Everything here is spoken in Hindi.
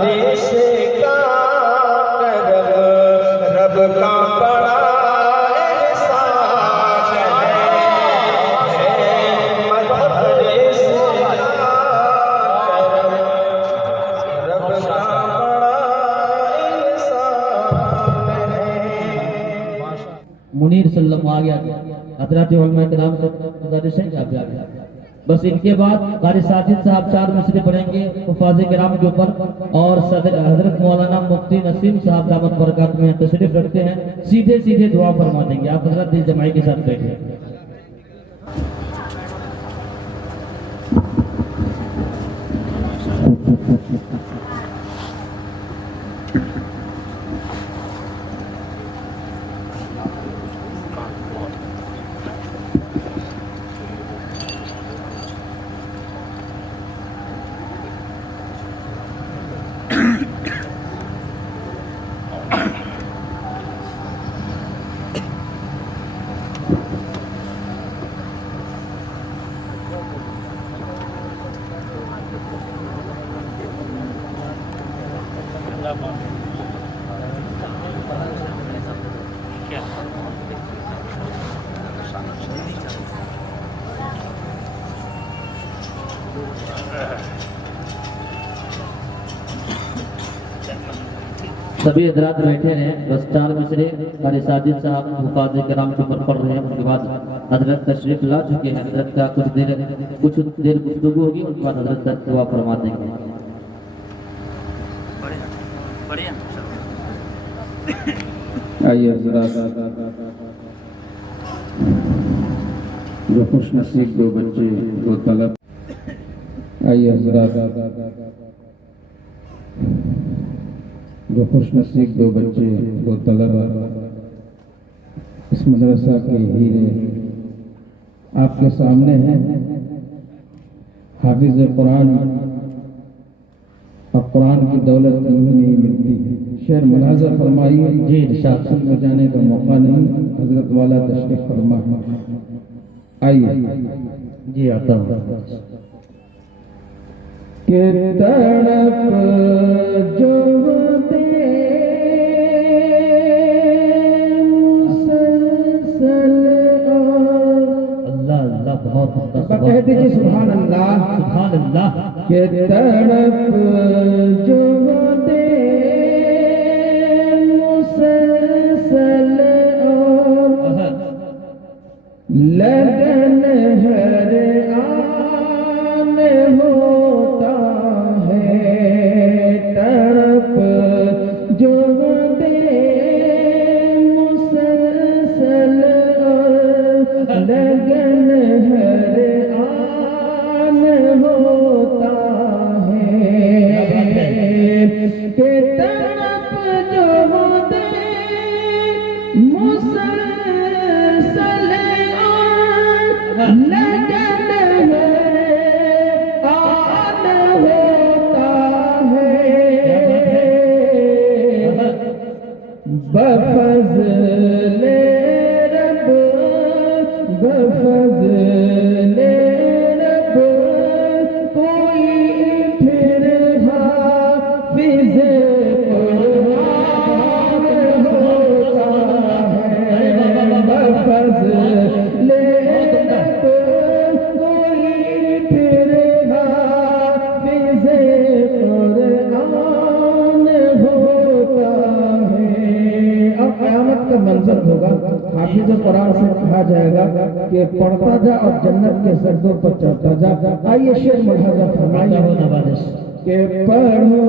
बारिश का करम रब का बड़ा एहसान है। बारिश का करम रब का बड़ा एहसान है। मुनीर सल्लम आ गया, हजरत उलमा इकराम से गुजारिश है कि आप आ गया। बस इनके बाद कारी साजिद साहब 4 मिसरे पढ़ेंगे हुफ़ाज़ किराम के ऊपर और सदर हजरत मौलाना मुफ्ती नसीम साहब दामत बरकात में तशरीफ रखते हैं। सीधे सीधे दुआ फरमा देंगे। आप हजरत दिल जमाई के साथ बैठे। सभी हजरात बैठे रहे। बस 4 मिसरे कारी साजिद साहब हुफ़ाज़ किराम के ऊपर पढ़ रहे हैं। उसके बाद हजरत तशरीफ ला चुके हैं। हजरत का कुछ देर गुफ्तगू होगी। उसके बाद हजरत तक दुआ फरमा देंगे। आइए हजरात, जो खुश नसीब 2 बच्चे 2 तलब। आइए हजरात, जो खुश नसीब 2 बच्चे 2 तलबा इस मदरसा के हीरे आपके सामने हैं। हाफिज कुरान और कुरान की दौलत नहीं मिलती है। शेर मुलाजा फरमाइए जी, इरशाद में जाने का मौका नहीं, हजरत वाला तशरीफ फरमा। आइए जी आता हूँ। के तड़प जो कह दीजिए सुभान अल्लाह, सुभान अल्लाह। के तड़प जो दे मुसलसल और लगन हर आन होता है। तड़प जो दे मुसलसल और लगन बफज़ले रब बफज़ले रब कोई फिर हाफिज़ कुरान होता है। बफज़ले रब कोई फिर हाफिज़ कुरान होता है। अब क़यामत का मंजर होगा, हाफिज़ कुरान से कहा जाएगा कि पढ़ता जा और जन्नत के सजदों पर चढ़ता जा। आइए शेर मुलाजा फरमाइए नवाज़िश के पढ़ो